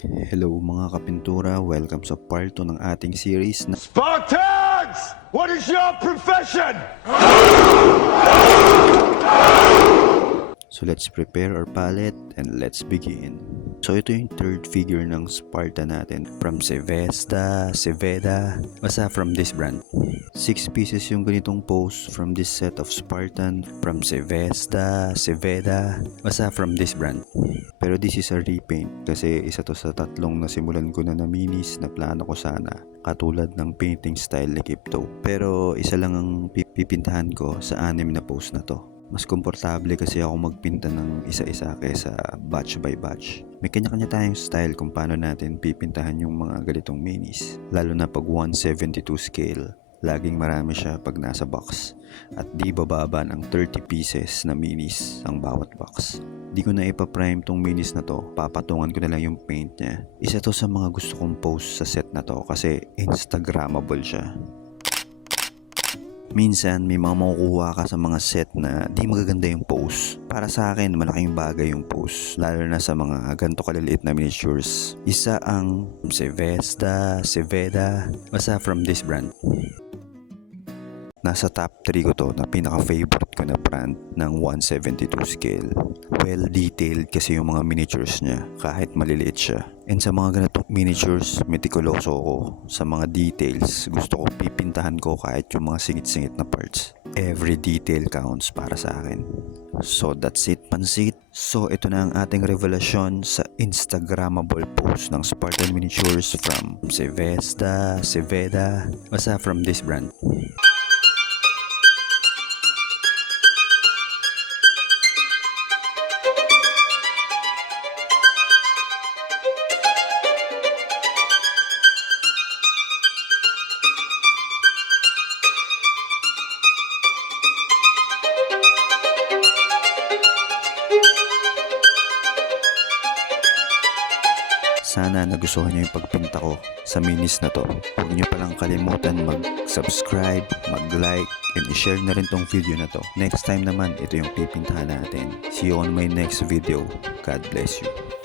Hello mga kapintura, welcome sa part 2 ng ating series na Spartans! What is your profession? So let's prepare our palette and let's begin. So ito yung third figure ng Sparta natin. From Sevesta, Seveda, basta from this brand. 6 pieces yung ganitong pose from this set of Spartan. From Sevesta, Seveda, basta from this brand. Pero this is a repaint kasi isa to sa tatlong nasimulan ko na minis na plano ko sana. Katulad ng painting style ni Kipto. Pero isa lang ang pipintahan ko sa anim na pose na to. Mas komportable kasi ako magpinta ng isa-isa kaysa batch by batch. May kanya-kanya tayong style kung paano natin pipintahan yung mga ganitong minis. Lalo na pag 1/72 scale, laging marami siya pag nasa box. At di bababa ng 30 pieces na minis ang bawat box. Di ko na ipaprime tong minis na to, papatungan ko na lang yung paint niya. Isa to sa mga gusto kong post sa set na to kasi Instagrammable siya. Minsan may mga makukuha ka sa mga set na di magaganda yung pose. Para sa akin, malaking bagay yung pose. Lalo na sa mga ganito kaliliit na miniatures. Isa ang Sevesta, Seveda, basta from this brand. Nasa top 3 ko to na pinaka-favorite ko na brand ng 1/72 scale. Well detailed kasi yung mga miniatures niya kahit maliliit siya. And sa mga ganitong miniatures, meticuloso ko sa mga details. Gusto ko pipintahan ko kahit yung mga singit-singit na parts. Every detail counts para sa akin. So that's it, pansit. So ito na ang ating revelasyon sa Instagrammable post ng Spartan Miniatures from Sevesta, Seveda, basta from this brand. Sana nagustuhan niyo yung pagpinta ko sa minis na to. Huwag niyo palang kalimutan mag-subscribe, mag-like, and i-share na rin tong video na to. Next time naman, ito yung pipintahan natin. See you on my next video. God bless you.